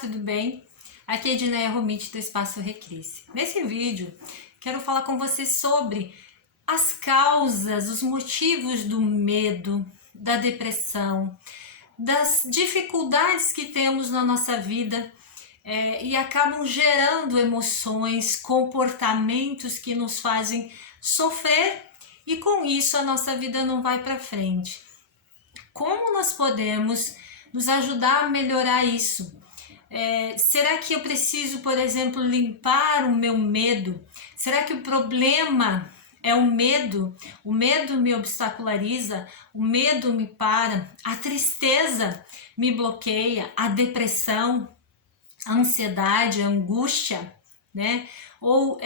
tudo bem? Aqui é Edneia Romiti do Espaço Recresce. Nesse vídeo, quero falar com você sobre as causas, os motivos do medo, da depressão, das dificuldades que temos na nossa vida e acabam gerando emoções, comportamentos que nos fazem sofrer e com isso a nossa vida não vai para frente. Como nós podemos nos ajudar a melhorar isso? Será que eu preciso, por exemplo, limpar o meu medo? Será que o problema é o medo? O medo me obstaculariza, o medo me para, a tristeza me bloqueia, a depressão, a ansiedade, a angústia, né? Ou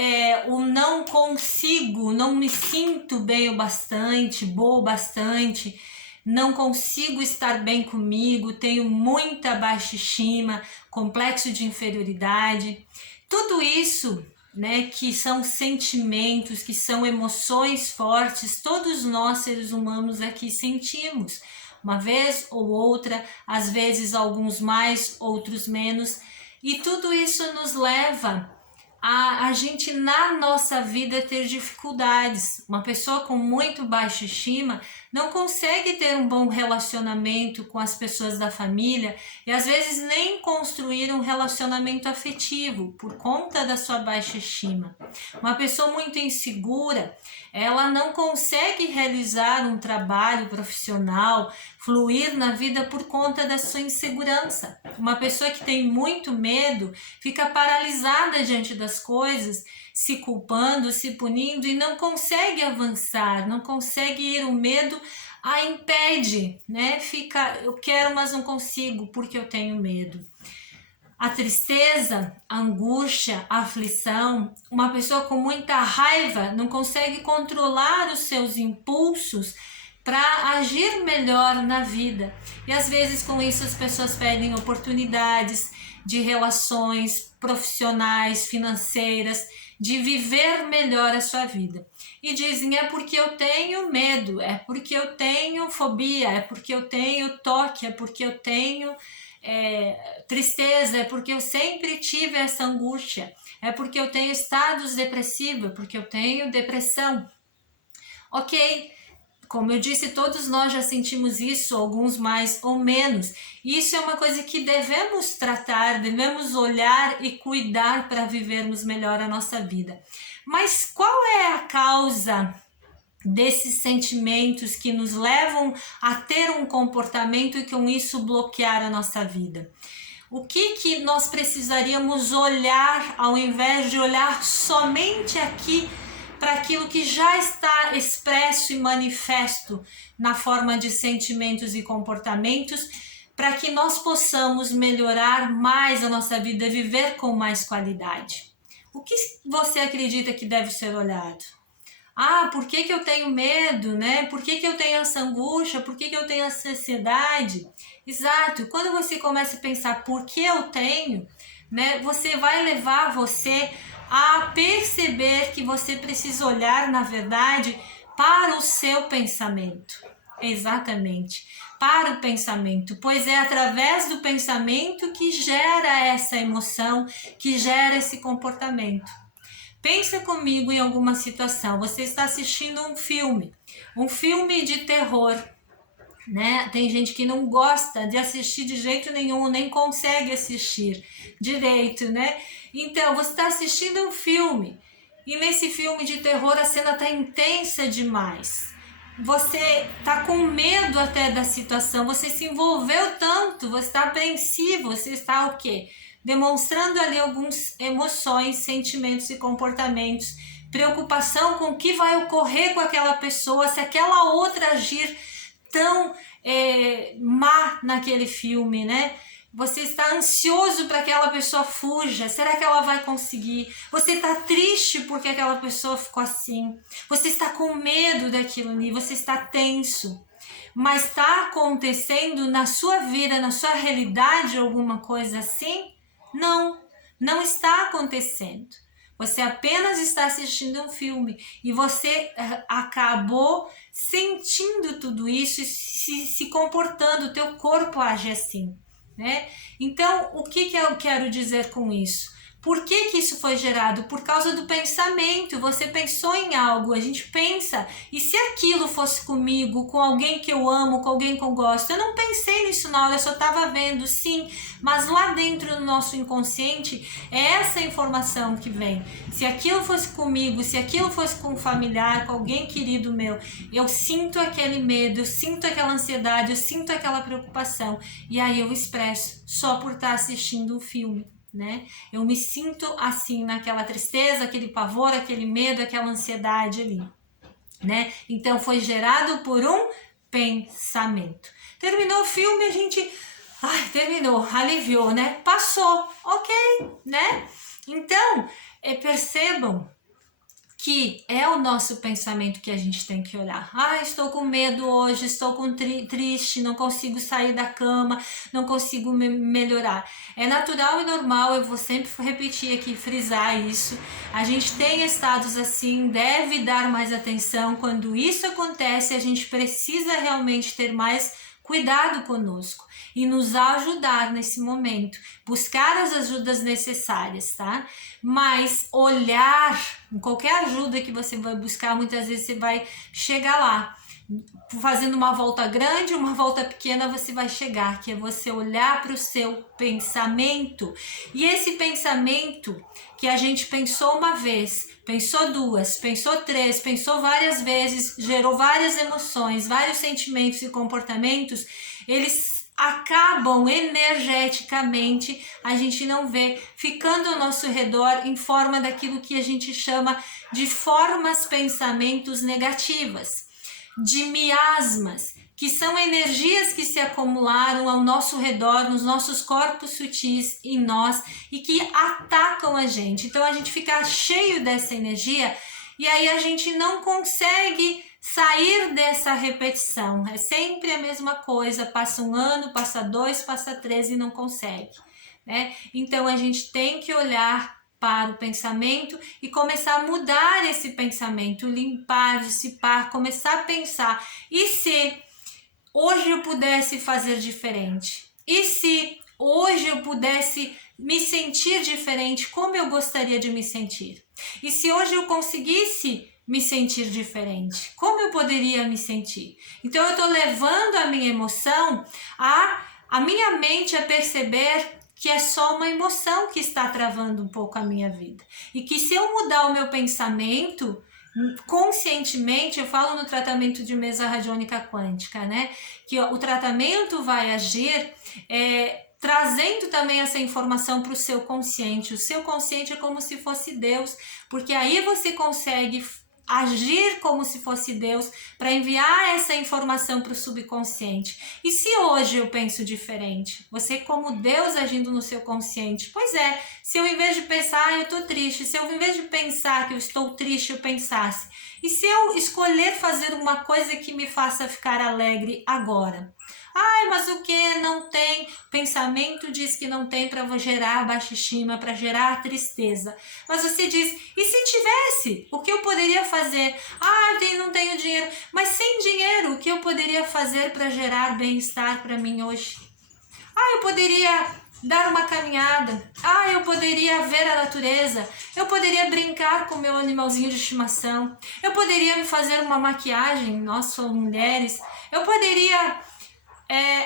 o não consigo, não me sinto bem o bastante, boa o bastante, não consigo estar bem comigo, tenho muita baixa estima, complexo de inferioridade, tudo isso, né, que são sentimentos, que são emoções fortes, todos nós seres humanos aqui sentimos, uma vez ou outra, às vezes alguns mais, outros menos, e tudo isso nos leva a gente na nossa vida ter dificuldades. Uma pessoa com muito baixa estima não consegue ter um bom relacionamento com as pessoas da família e às vezes nem construir um relacionamento afetivo por conta da sua baixa estima. Uma pessoa muito insegura, ela não consegue realizar um trabalho profissional, fluir na vida por conta da sua insegurança. Uma pessoa que tem muito medo fica paralisada diante das coisas, se culpando, se punindo e não consegue avançar, não consegue ir. O medo a impede, né? Fica, eu quero, mas não consigo porque eu tenho medo. A tristeza, a angústia, a aflição, uma pessoa com muita raiva não consegue controlar os seus impulsos para agir melhor na vida. E às vezes com isso as pessoas perdem oportunidades de relações profissionais, financeiras, de viver melhor a sua vida. E dizem, é porque eu tenho medo, é porque eu tenho fobia, é porque eu tenho toque, é porque eu tenho tristeza, é porque eu sempre tive essa angústia, é porque eu tenho estados depressivos, é porque eu tenho depressão. Ok, como eu disse, todos nós já sentimos isso, alguns mais ou menos. Isso é uma coisa que devemos tratar, devemos olhar e cuidar para vivermos melhor a nossa vida. Mas qual é a causa desses sentimentos que nos levam a ter um comportamento e com isso bloquear a nossa vida? O que nós precisaríamos olhar ao invés de olhar somente aqui para aquilo que já está expresso e manifesto na forma de sentimentos e comportamentos, para que nós possamos melhorar mais a nossa vida, viver com mais qualidade? O que você acredita que deve ser olhado? Ah, por que eu tenho medo, né? Por que eu tenho essa angústia? Por que eu tenho essa ansiedade? Exato, quando você começa a pensar por que eu tenho, né? Você vai levar você a perceber que você precisa olhar, na verdade, para o seu pensamento. Exatamente, para o pensamento, pois é através do pensamento que gera essa emoção, que gera esse comportamento. Pensa comigo em alguma situação, você está assistindo um filme de terror, né? Tem gente que não gosta de assistir de jeito nenhum, nem consegue assistir direito, né? Então, você está assistindo um filme e nesse filme de terror a cena está intensa demais. Você está com medo até da situação, você se envolveu tanto, você está apreensivo, você está o quê? Demonstrando ali algumas emoções, sentimentos e comportamentos, preocupação com o que vai ocorrer com aquela pessoa, se aquela outra agir tão má naquele filme, né? Você está ansioso para que aquela pessoa fuja, será que ela vai conseguir? Você está triste porque aquela pessoa ficou assim, você está com medo daquilo ali, você está tenso. Mas está acontecendo na sua vida, na sua realidade alguma coisa assim? Não, não está acontecendo. Você apenas está assistindo um filme e você acabou sentindo tudo isso e se comportando, o teu corpo age assim. né? Então, o que eu quero dizer com isso? Por que isso foi gerado? Por causa do pensamento. Você pensou em algo, a gente pensa, e se aquilo fosse comigo, com alguém que eu amo, com alguém que eu gosto? Eu não pensei nisso na hora, eu só estava vendo, sim, mas lá dentro do nosso inconsciente é essa informação que vem. Se aquilo fosse comigo, se aquilo fosse com um familiar, com alguém querido meu, eu sinto aquele medo, eu sinto aquela ansiedade, eu sinto aquela preocupação, e aí eu expresso só por estar assistindo um filme. Né? Eu me sinto assim, naquela tristeza, aquele pavor, aquele medo, aquela ansiedade ali, né? Então foi gerado por um pensamento. Terminou o filme, a gente terminou, aliviou, né? Passou, ok, né? Então, percebam que é o nosso pensamento que a gente tem que olhar. Estou com medo hoje, estou triste, não consigo sair da cama, não consigo melhorar. É natural e normal, eu vou sempre repetir aqui, frisar isso. A gente tem estados assim, deve dar mais atenção. Quando isso acontece, a gente precisa realmente ter mais cuidado conosco e nos ajudar nesse momento, buscar as ajudas necessárias, tá? Mas olhar, qualquer ajuda que você vai buscar, muitas vezes você vai chegar lá, fazendo uma volta grande, uma volta pequena, você vai chegar, que é você olhar para o seu pensamento. E esse pensamento que a gente pensou uma vez, pensou duas, pensou três, pensou várias vezes, gerou várias emoções, vários sentimentos e comportamentos, eles acabam energeticamente, a gente não vê, ficando ao nosso redor em forma daquilo que a gente chama de formas pensamentos negativas, de miasmas, que são energias que se acumularam ao nosso redor, nos nossos corpos sutis, em nós, e que atacam a gente. Então a gente fica cheio dessa energia e aí a gente não consegue sair dessa repetição. É sempre a mesma coisa, passa um ano, passa 2, passa 3 e não consegue, né? Então a gente tem que olhar para o pensamento e começar a mudar esse pensamento, limpar, dissipar, começar a pensar. E se hoje eu pudesse fazer diferente? E se hoje eu pudesse me sentir diferente, como eu gostaria de me sentir? E se hoje eu conseguisse me sentir diferente, como eu poderia me sentir? Então eu estou levando a minha emoção, a minha mente a perceber que é só uma emoção que está travando um pouco a minha vida. E que se eu mudar o meu pensamento, conscientemente, eu falo no tratamento de mesa radiônica quântica, né? Que o tratamento vai agir trazendo também essa informação para o seu consciente. O seu consciente é como se fosse Deus, porque aí você consegue agir como se fosse Deus para enviar essa informação para o subconsciente. E se hoje eu penso diferente? Você como Deus agindo no seu consciente. Pois é, se eu em vez de pensar, eu estou triste, se eu em vez de pensar que eu estou triste, eu pensasse, e se eu escolher fazer uma coisa que me faça ficar alegre agora? Mas o que não tem? Pensamento diz que não tem para gerar baixa estima, para gerar tristeza. Mas você diz, e se tivesse? O que eu poderia fazer? Não tenho dinheiro. Mas sem dinheiro, o que eu poderia fazer para gerar bem-estar para mim hoje? Eu poderia dar uma caminhada. Eu poderia ver a natureza. Eu poderia brincar com o meu animalzinho de estimação. Eu poderia me fazer uma maquiagem. Nós somos mulheres. Eu poderia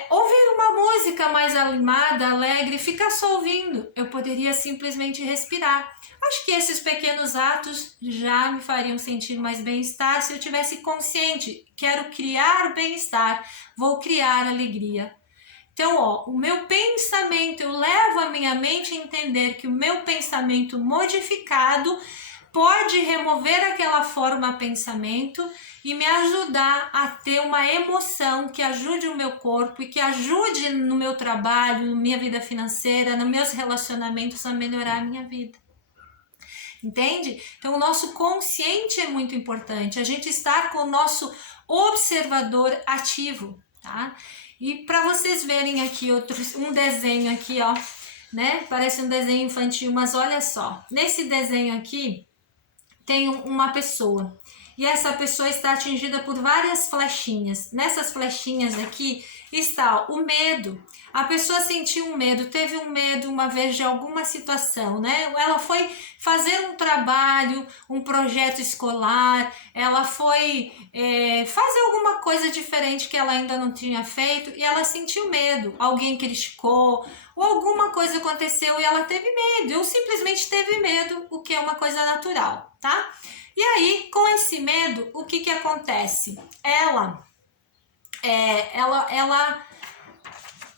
ouvir uma música mais animada, alegre, ficar só ouvindo. Eu poderia simplesmente respirar. Acho que esses pequenos atos já me fariam sentir mais bem-estar se eu tivesse consciente. Quero criar bem-estar, vou criar alegria. Então, o meu pensamento, eu levo a minha mente a entender que o meu pensamento modificado pode remover aquela forma pensamento e me ajudar a ter uma emoção que ajude o meu corpo e que ajude no meu trabalho, na minha vida financeira, nos meus relacionamentos a melhorar a minha vida. Entende? Então o nosso consciente é muito importante, a gente estar com o nosso observador ativo, tá? E para vocês verem aqui um desenho aqui, ó, né? Parece um desenho infantil, mas olha só, nesse desenho aqui tem uma pessoa e essa pessoa está atingida por várias flechinhas. Nessas flechinhas aqui está o medo. A pessoa sentiu um medo, teve um medo uma vez de alguma situação, né? Ela foi fazer um trabalho, um projeto escolar, ela foi fazer alguma coisa diferente que ela ainda não tinha feito e ela sentiu medo. Alguém criticou, ou alguma coisa aconteceu e ela teve medo, ou simplesmente teve medo, o que é uma coisa natural, tá? E aí, com esse medo, o que acontece? Ela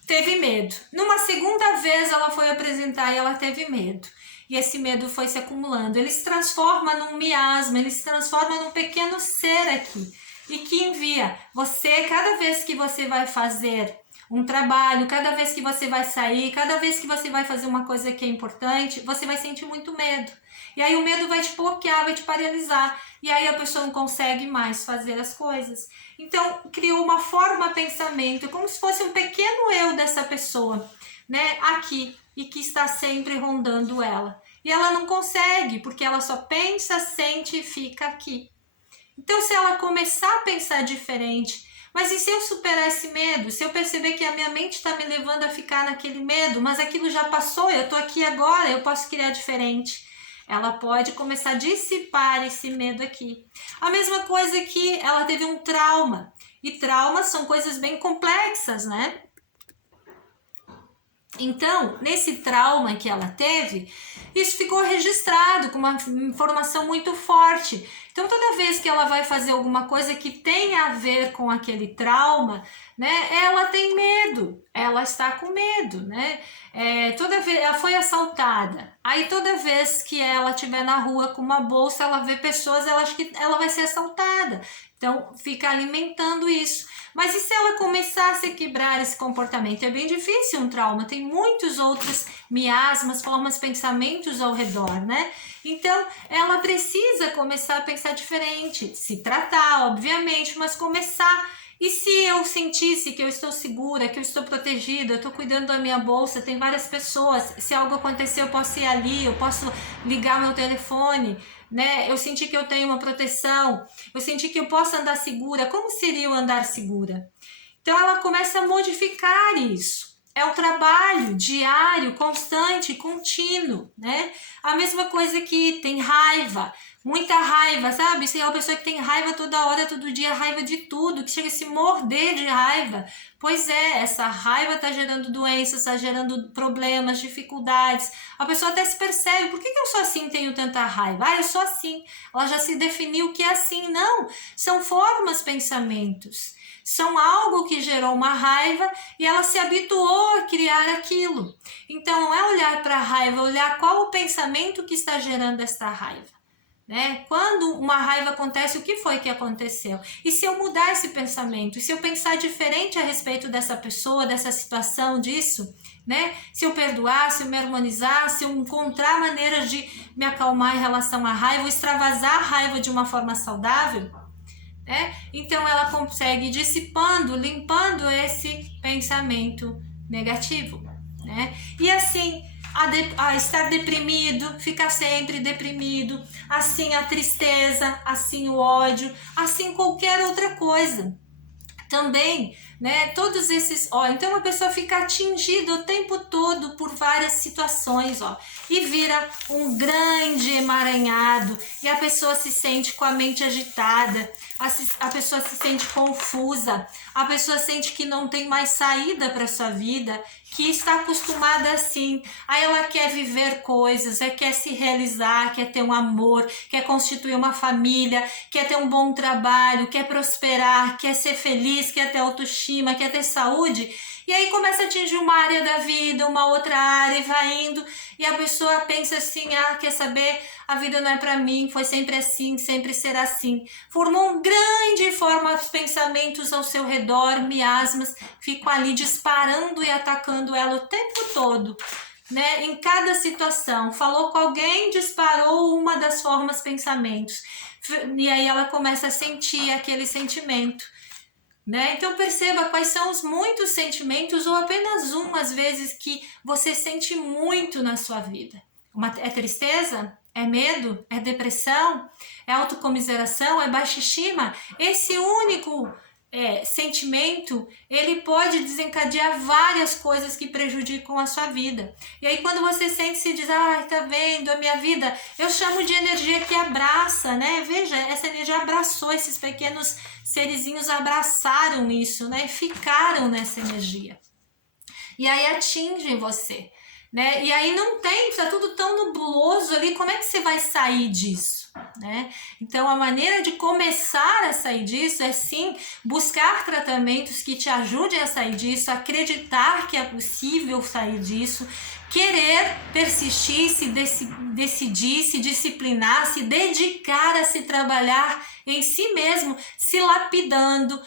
teve medo. Numa segunda vez ela foi apresentar e ela teve medo. E esse medo foi se acumulando. Ele se transforma num miasma, ele se transforma num pequeno ser aqui. E que envia você, cada vez que você vai fazer um trabalho, cada vez que você vai sair, cada vez que você vai fazer uma coisa que é importante, você vai sentir muito medo. E aí o medo vai te bloquear, vai te paralisar. E aí a pessoa não consegue mais fazer as coisas. Então, criou uma forma pensamento, como se fosse um pequeno eu dessa pessoa, né, aqui, e que está sempre rondando ela. E ela não consegue, porque ela só pensa, sente e fica aqui. Então, se ela começar a pensar diferente, mas e se eu superar esse medo? Se eu perceber que a minha mente está me levando a ficar naquele medo, mas aquilo já passou, eu estou aqui agora, eu posso criar diferente. Ela pode começar a dissipar esse medo aqui. A mesma coisa que ela teve um trauma. E traumas são coisas bem complexas, né? Então, nesse trauma que ela teve, isso ficou registrado com uma informação muito forte. Então, toda vez que ela vai fazer alguma coisa que tem a ver com aquele trauma, né, ela tem medo, ela está com medo, né? Toda vez ela foi assaltada. Aí, toda vez que ela estiver na rua com uma bolsa, ela vê pessoas, ela acha que ela vai ser assaltada. Então, fica alimentando isso. Mas e se ela começasse a quebrar esse comportamento? É bem difícil um trauma, tem muitos outros miasmas, formas, pensamentos ao redor, né? Então, ela precisa começar a pensar diferente, se tratar, obviamente, mas começar. E se eu sentisse que eu estou segura, que eu estou protegida, eu estou cuidando da minha bolsa, tem várias pessoas, se algo acontecer eu posso ir ali, eu posso ligar meu telefone, né? Eu senti que eu tenho uma proteção, eu senti que eu posso andar segura. Como seria eu andar segura? Então ela começa a modificar isso. É um trabalho diário, constante, contínuo, né? A mesma coisa que tem raiva, muita raiva, sabe? Se é uma pessoa que tem raiva toda hora, todo dia, raiva de tudo, que chega a se morder de raiva. Pois é, essa raiva está gerando doenças, está gerando problemas, dificuldades. A pessoa até se percebe, por que eu sou assim, tenho tanta raiva? Ah, eu sou assim. Ela já se definiu que é assim. Não, são formas, pensamentos. São algo que gerou uma raiva e ela se habituou a criar aquilo. Então, não é olhar para a raiva, é olhar qual o pensamento que está gerando esta raiva. Né? Quando uma raiva acontece, o que foi que aconteceu? E se eu mudar esse pensamento? E se eu pensar diferente a respeito dessa pessoa, dessa situação, disso? Né? Se eu perdoar, se eu me harmonizar, se eu encontrar maneiras de me acalmar em relação à raiva, ou extravasar a raiva de uma forma saudável, né? Então ela consegue ir dissipando, limpando esse pensamento negativo, né? E assim, a estar deprimido, ficar sempre deprimido, assim a tristeza, assim o ódio, assim qualquer outra coisa. Também, né, todos esses, então a pessoa fica atingida o tempo todo por várias situações, e vira um grande emaranhado, e a pessoa se sente com a mente agitada, a pessoa se sente confusa, a pessoa sente que não tem mais saída para sua vida, que está acostumada assim. Aí ela quer viver coisas, quer se realizar, quer ter um amor, quer constituir uma família, quer ter um bom trabalho, quer prosperar, quer ser feliz, quer ter autoestima, quer ter saúde. E aí começa a atingir uma área da vida, uma outra área, e vai indo, e a pessoa pensa assim, quer saber, a vida não é para mim, foi sempre assim, sempre será assim. Formou um grande forma os pensamentos ao seu redor, miasmas, ficam ali disparando e atacando ela o tempo todo, né? Em cada situação, falou com alguém, disparou uma das formas pensamentos, e aí ela começa a sentir aquele sentimento. Né? Então perceba quais são os muitos sentimentos ou apenas um, às vezes, que você sente muito na sua vida. É tristeza? É medo? É depressão? É autocomiseração? É baixa estima? Esse único sentimento, ele pode desencadear várias coisas que prejudicam a sua vida. E aí quando você sente, se diz, tá vendo, a minha vida, eu chamo de energia que abraça, né? Veja, essa energia abraçou, esses pequenos serizinhos abraçaram isso, né? E ficaram nessa energia. E aí atingem você, né? E aí não tem, tá tudo tão nubloso ali, como é que você vai sair disso? Né? Então a maneira de começar a sair disso é sim buscar tratamentos que te ajudem a sair disso, acreditar que é possível sair disso, querer persistir, se decidir, se disciplinar, se dedicar a se trabalhar em si mesmo, se lapidando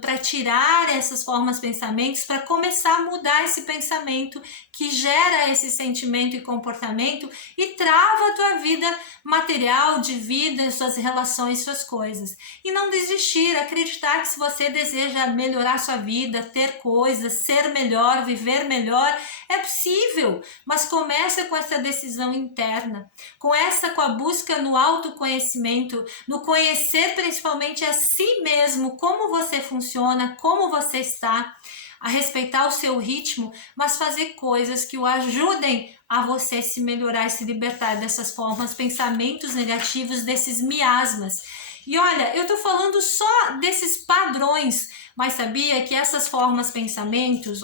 para tirar essas formas pensamentos, para começar a mudar esse pensamento que gera esse sentimento e comportamento e trava a tua vida material, de vida, suas relações, suas coisas. E não desistir, acreditar que se você deseja melhorar sua vida, ter coisas, ser melhor, viver melhor, é possível, mas começa com essa decisão interna, com a busca no autoconhecimento, no conhecer principalmente a si mesmo, como você funciona, como você está, a respeitar o seu ritmo, mas fazer coisas que o ajudem a você se melhorar e se libertar dessas formas, pensamentos negativos, desses miasmas. E olha, eu tô falando só desses padrões, mas sabia que essas formas, pensamentos,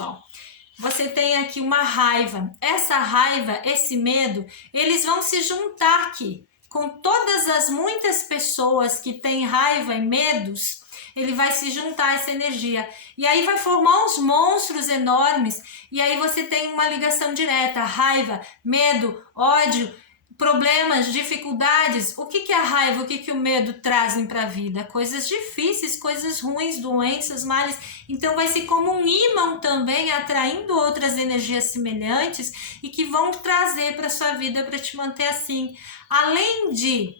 você tem aqui uma raiva. Essa raiva, esse medo, eles vão se juntar aqui. Com todas as muitas pessoas que têm raiva e medos, ele vai se juntar essa energia. E aí vai formar uns monstros enormes. E aí você tem uma ligação direta. Raiva, medo, ódio, problemas, dificuldades. O que a raiva, o que o medo trazem para a vida? Coisas difíceis, coisas ruins, doenças, males. Então vai ser como um ímã também, atraindo outras energias semelhantes e que vão trazer para sua vida para te manter assim. Além de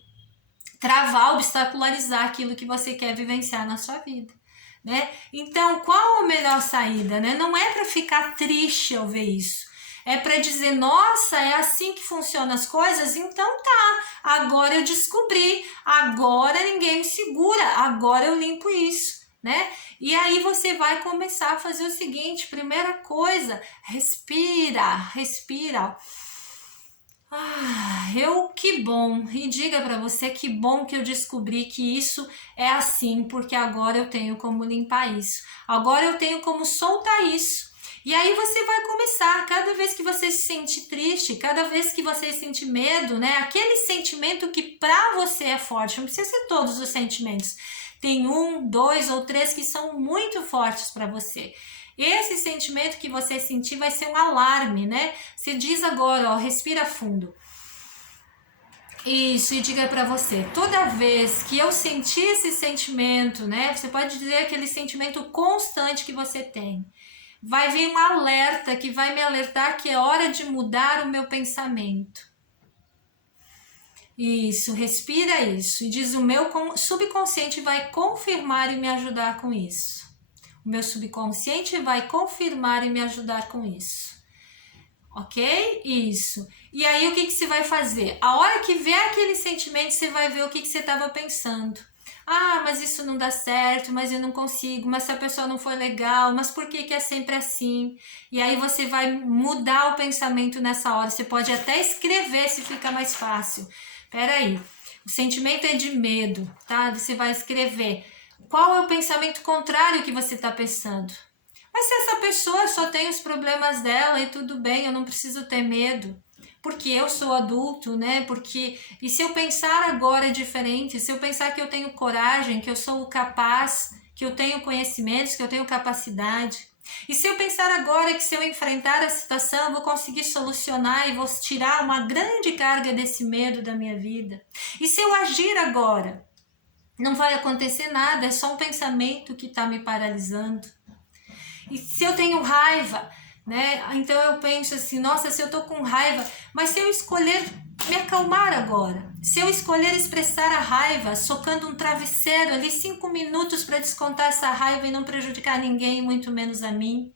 travar, obstacularizar aquilo que você quer vivenciar na sua vida. Né? Então, qual a melhor saída? Né? Não é para ficar triste ao ver isso. É para dizer, nossa, é assim que funcionam as coisas? Então tá, agora eu descobri, agora ninguém me segura, agora eu limpo isso, né? E aí você vai começar a fazer o seguinte, primeira coisa, respira. Que bom, e diga para você que bom que eu descobri que isso é assim, porque agora eu tenho como limpar isso, agora eu tenho como soltar isso. E aí você vai começar, cada vez que você se sente triste, cada vez que você sente medo, né? Aquele sentimento que para você é forte, não precisa ser todos os sentimentos. Tem 1, 2 ou 3 que são muito fortes para você. Esse sentimento que você sentir vai ser um alarme, né? Você diz agora, respira fundo. Isso, e diga para você, toda vez que eu sentir esse sentimento, né? Você pode dizer aquele sentimento constante que você tem. Vai vir um alerta que vai me alertar que é hora de mudar o meu pensamento. Isso, respira isso. E diz, o meu subconsciente vai confirmar e me ajudar com isso. O meu subconsciente vai confirmar e me ajudar com isso. Ok? Isso. E aí o que você vai fazer? A hora que vier aquele sentimento, você vai ver o que você estava pensando. Mas isso não dá certo, mas eu não consigo, mas essa pessoa não foi legal, mas por que é sempre assim? E aí você vai mudar o pensamento nessa hora. Você pode até escrever se fica mais fácil. Peraí, o sentimento é de medo, tá? Você vai escrever. Qual é o pensamento contrário que você está pensando? Mas se essa pessoa só tem os problemas dela e tudo bem, eu não preciso ter medo. Porque eu sou adulto, né? E se eu pensar agora diferente, se eu pensar que eu tenho coragem, que eu sou capaz, que eu tenho conhecimentos, que eu tenho capacidade. E se eu pensar agora que se eu enfrentar a situação, eu vou conseguir solucionar e vou tirar uma grande carga desse medo da minha vida. E se eu agir agora, não vai acontecer nada, é só um pensamento que está me paralisando. E se eu tenho raiva, né? Então eu penso assim, nossa, se eu tô com raiva, mas se eu escolher me acalmar agora, se eu escolher expressar a raiva, socando um travesseiro ali 5 minutos para descontar essa raiva e não prejudicar ninguém, muito menos a mim.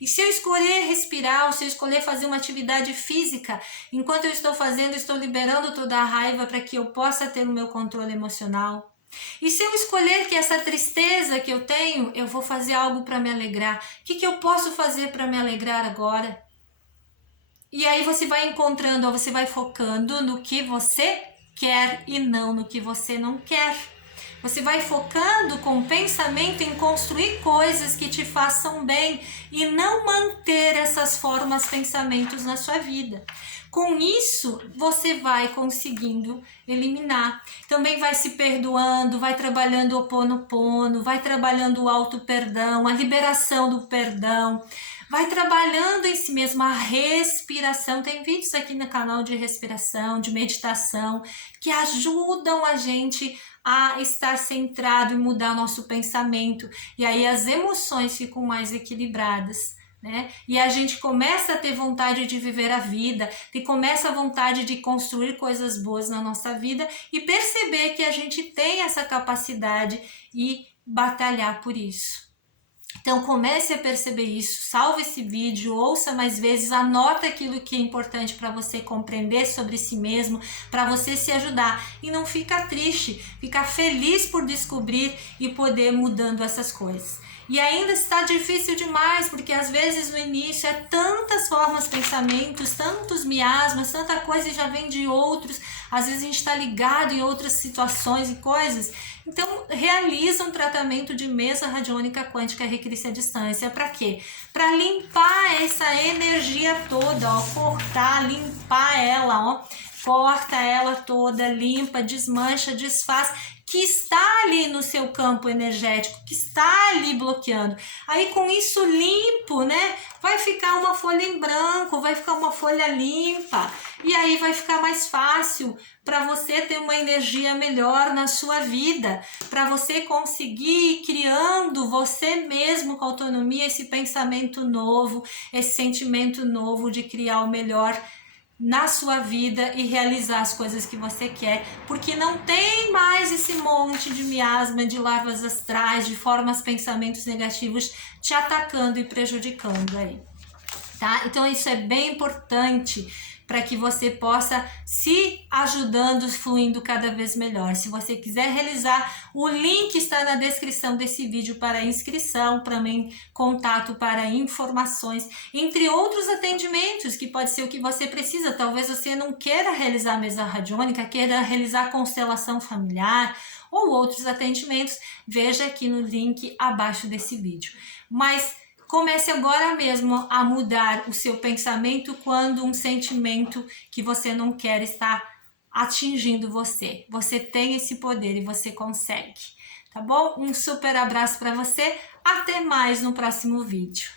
E se eu escolher respirar, ou se eu escolher fazer uma atividade física, enquanto eu estou fazendo, eu estou liberando toda a raiva para que eu possa ter o meu controle emocional. E se eu escolher que essa tristeza que eu tenho, eu vou fazer algo para me alegrar. O que eu posso fazer para me alegrar agora? E aí você vai encontrando, ou você vai focando no que você quer e não no que você não quer. Você vai focando com o pensamento em construir coisas que te façam bem e não manter essas formas, pensamentos na sua vida. Com isso, você vai conseguindo eliminar. Também vai se perdoando, vai trabalhando o Ho'oponopono, vai trabalhando o auto-perdão, a liberação do perdão. Vai trabalhando em si mesmo a respiração. Tem vídeos aqui no canal de respiração, de meditação, que ajudam a gente a estar centrado e mudar nosso pensamento. E aí as emoções ficam mais equilibradas, né? E a gente começa a ter vontade de viver a vida, e começa a vontade de construir coisas boas na nossa vida e perceber que a gente tem essa capacidade e batalhar por isso. Então comece a perceber isso, salve esse vídeo, ouça mais vezes, anota aquilo que é importante para você compreender sobre si mesmo, para você se ajudar e não fica triste, fica feliz por descobrir e poder mudando essas coisas. E ainda está difícil demais, porque às vezes no início é tantas formas, pensamentos, tantos miasmas, tanta coisa e já vem de outros, às vezes a gente está ligado em outras situações e coisas. Então realiza um tratamento de mesa radiônica quântica Recrícia à distância. Para quê? Para limpar essa energia toda, ó, cortar, limpar ela, ó, corta ela toda, limpa, desmancha, desfaz, que está ali no seu campo energético, que está ali bloqueando. Aí com isso limpo, né, vai ficar uma folha em branco, vai ficar uma folha limpa, e aí vai ficar mais fácil para você ter uma energia melhor na sua vida, para você conseguir ir criando você mesmo com autonomia esse pensamento novo, esse sentimento novo de criar o melhor na sua vida e realizar as coisas que você quer, porque não tem mais esse monte de miasma, de larvas astrais, de formas, pensamentos negativos te atacando e prejudicando aí, tá? Então isso é bem importante para que você possa se ajudando, fluindo cada vez melhor. Se você quiser realizar, o link está na descrição desse vídeo para inscrição, também contato para informações, entre outros atendimentos, que pode ser o que você precisa. Talvez você não queira realizar mesa radiônica, queira realizar constelação familiar ou outros atendimentos, veja aqui no link abaixo desse vídeo. Mas comece agora mesmo a mudar o seu pensamento quando um sentimento que você não quer está atingindo você. Você tem esse poder e você consegue, tá bom? Um super abraço para você, até mais no próximo vídeo.